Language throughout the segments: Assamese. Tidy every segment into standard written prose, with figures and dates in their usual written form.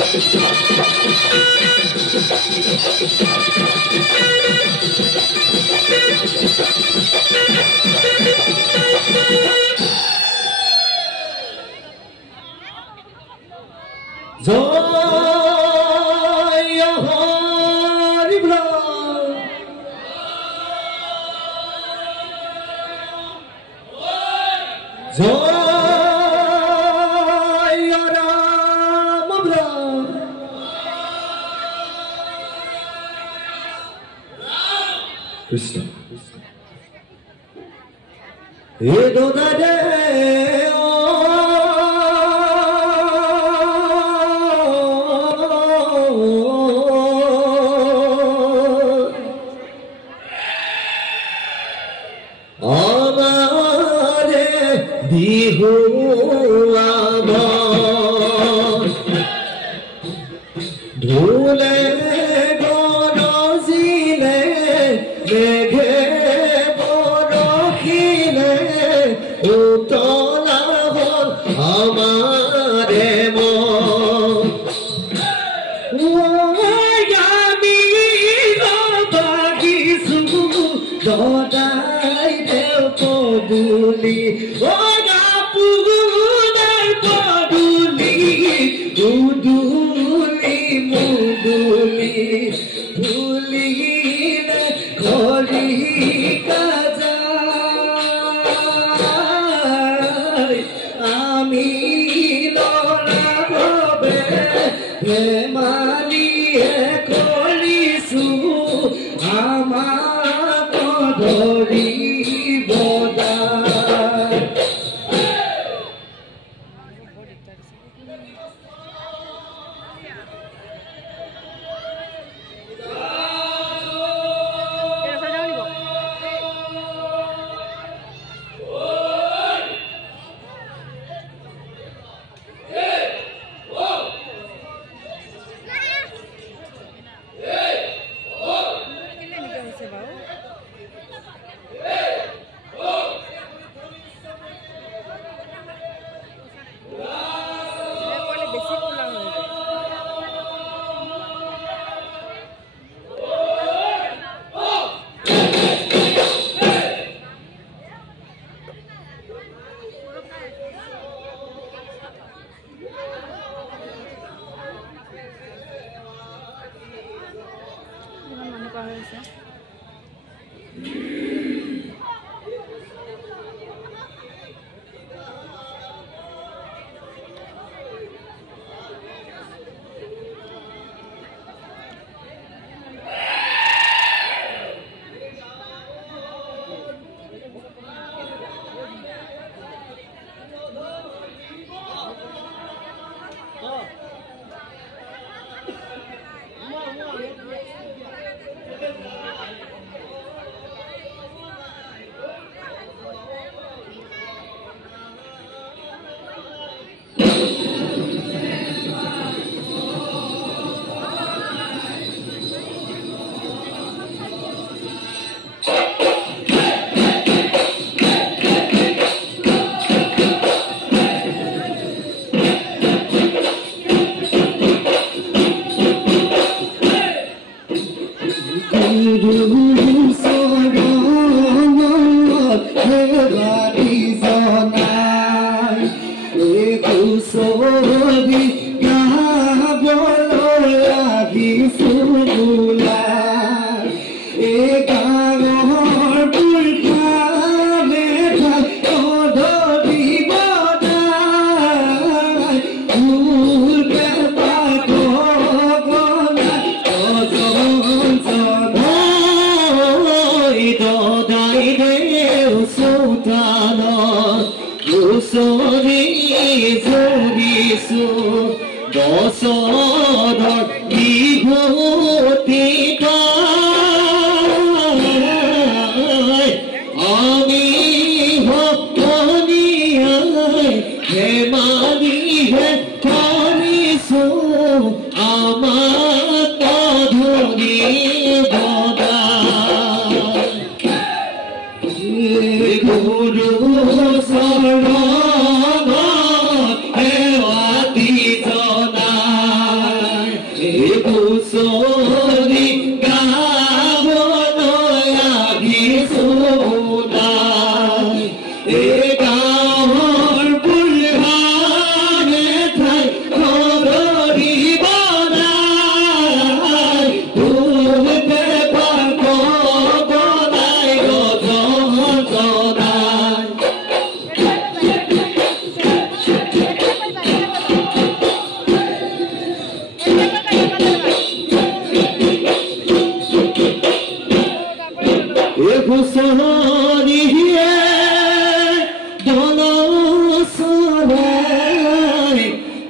Krishna.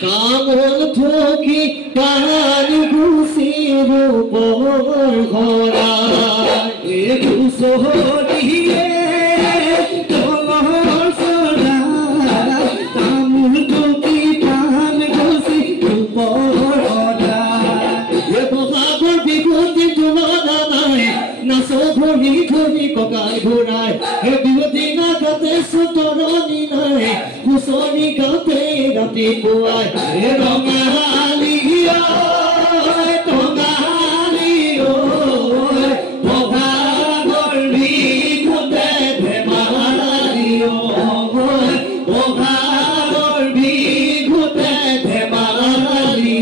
কামল থকি পান গুচিৰ ওপৰ ঘৰা কুচহৰিয়ে তলৰ চৰা তামোল থকি পান গুচি ওপৰ ঘৰা বহাগৰ বিহুতি তুলনা নাই নাচ ঘূৰি ঘূৰি ককাই ঘূৰাই বিহুতি নাগাতে চুতৰণি নাই হুঁচৰি গাতে ৰাতিপুৱাই ৰঙালী টঙালী বহাগৰ বিহুতে ধেমালি বহাগৰ বিহুতে ধেমালি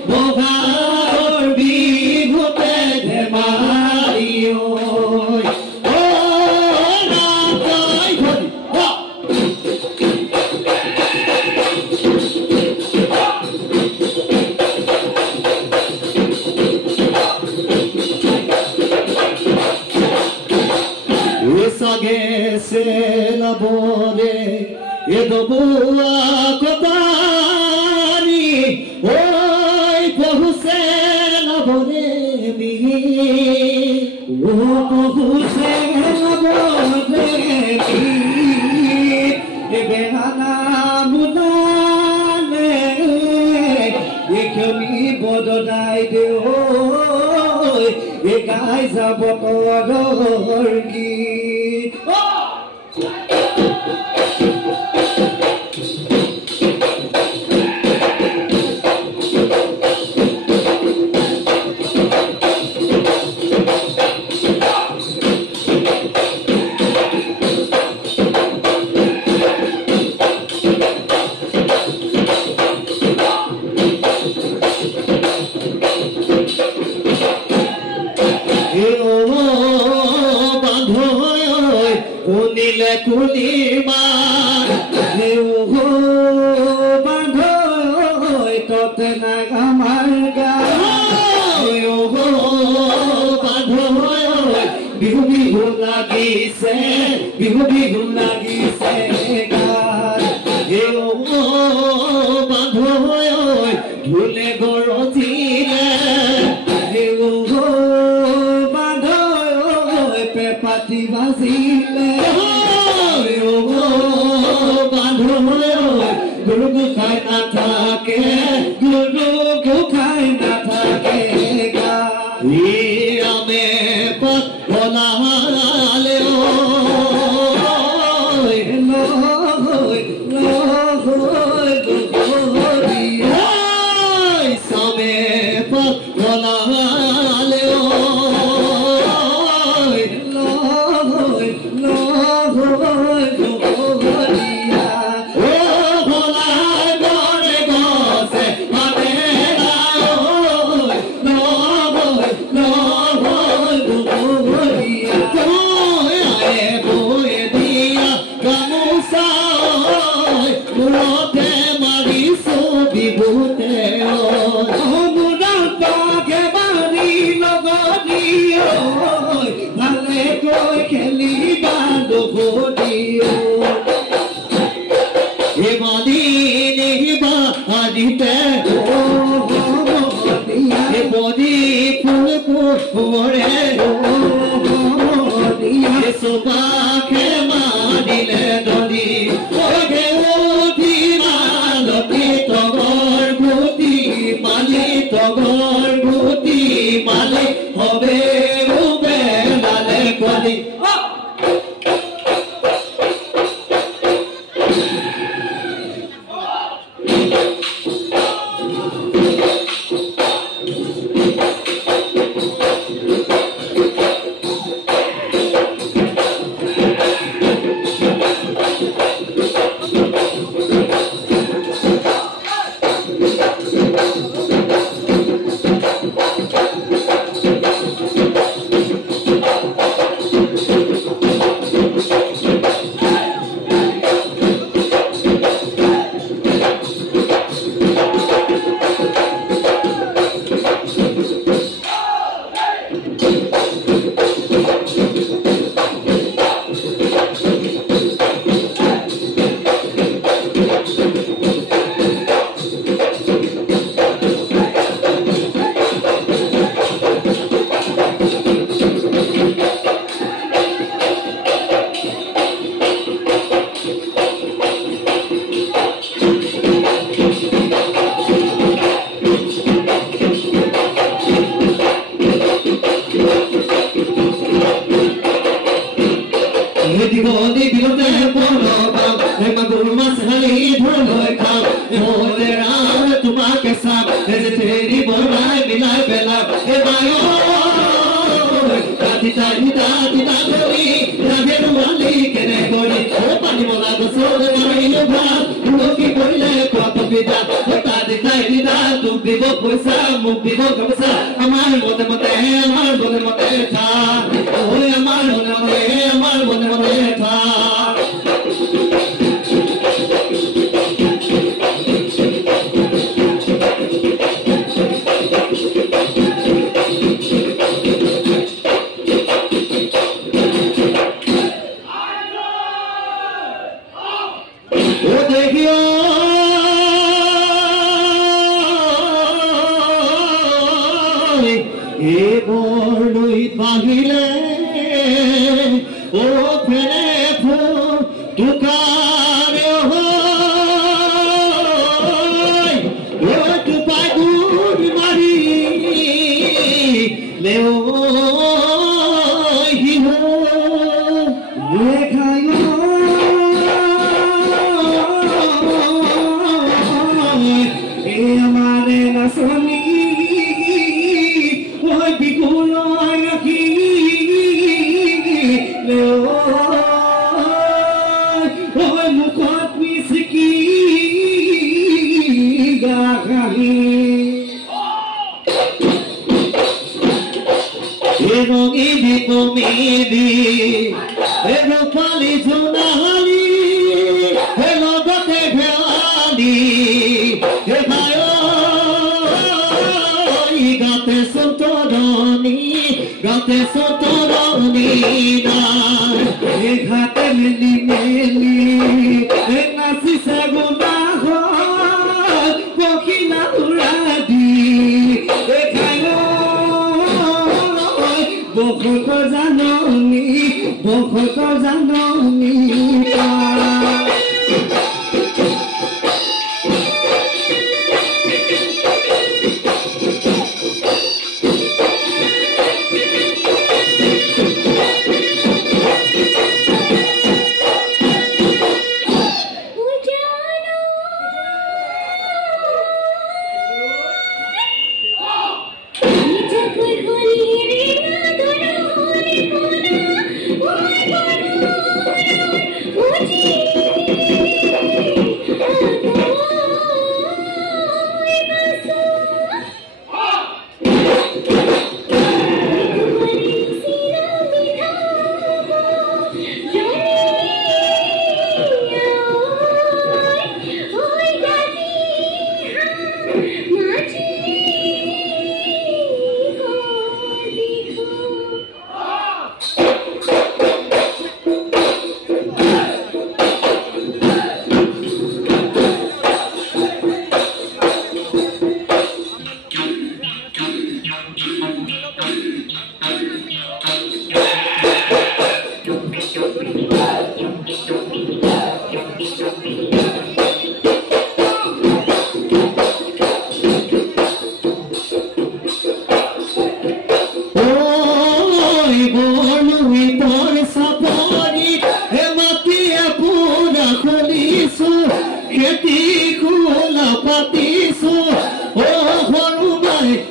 বহাগৰ বিহুতে ধেমালি se labore e dopo a cotani oi pohu se labore mi pohu se labore mi e behana mudane e kami bododai de oi e gai zabotodor ki kuliman leuho bandhoy totna amarga leuho bandhoy bihu bihu lagise gar leuho bandhoy dhule gorotile leuho bandhoy pepati bazile Guru khai na thake Guru khai na thake ga Hira me pat bhola le oi loi oi same pat bhola le oi loi হালি ধুলোয় খাও মোরে রাম তোমাকে সাম যে তেরি বড়াই মিলাই বেলা এ মায়ো দিতা দিতা দিতা করি রাধে রুয়ালি কেনে করি ও পানি মোলা গোসল মারিলো ভাত লোকি কইলে কত পিতা ওটা দিতা দিতা তুই দিব পয়সা মুখ দিব গামছা আমার মনে মতে থা ওই আমার মনে মতে থা বাহিলে ও ফেরে ফো তুকারে হয় ও তুপাই গুড মারি লেও হিহো লেখায়ো এ আমারে না শুনি ওই বিগুলো রাখি ওই মুখত মিসকি গাহি রঙি দিপমেদি রূপালি জোনালি লগতে ভেলালি গাতে সতরণী ঘাটে মেলি নাচি সাগুনা পখিলা উড়া দি বখত জাননী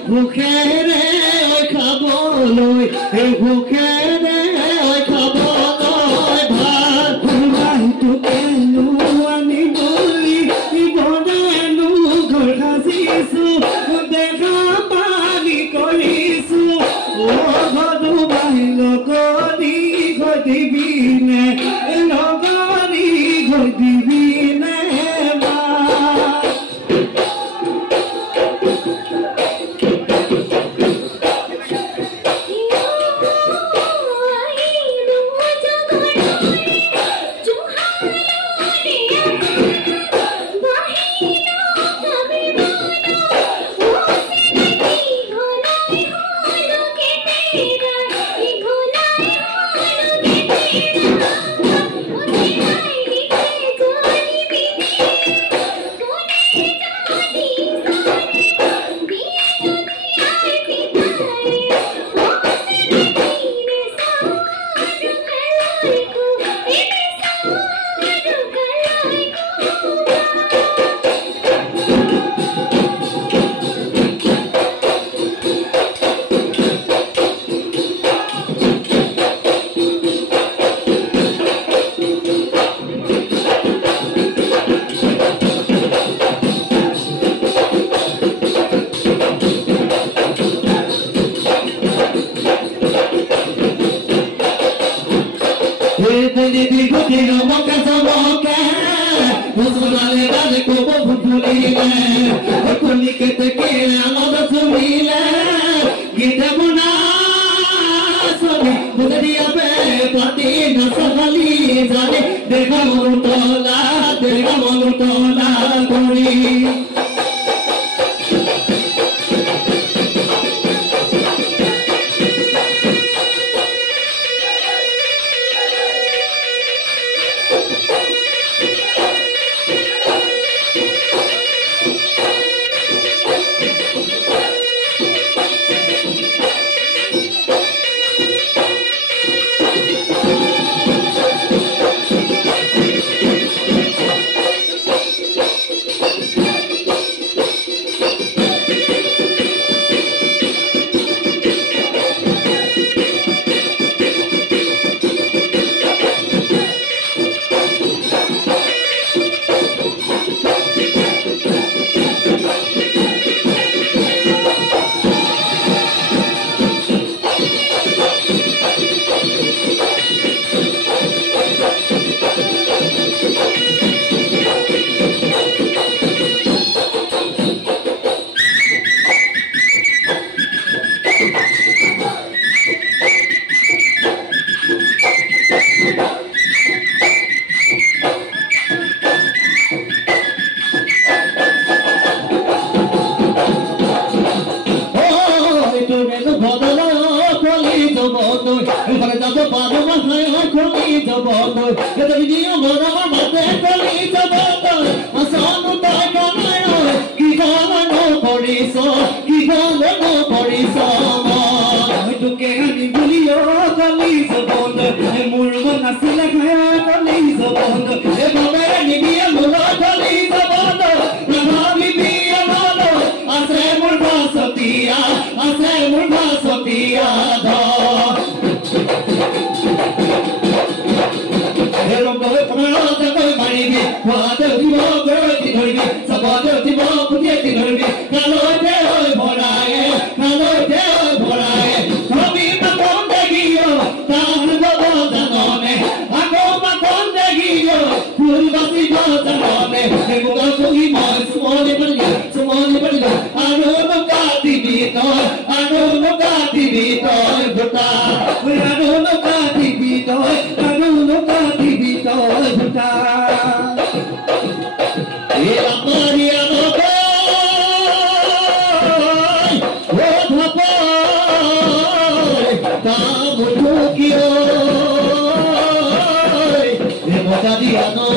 ভুখেৰে খাবলৈ ভুখেৰে খাবলৈ ভাত মাইটো কেনো আনিবলৈ বনানো ঘৰ সাজিছো দেখা পানী কৰিছো ঘৰো বাহিৰ কৰি ঘৰ দিবিনে লগৰি ঘৰ দিবিনে Tino moka samoka Usmanale dale kobo bhulile Kuni kete ke amada sumile Gita muna soni Mudariya pe pati nasavali Zane dekha monutola Kuri Dia no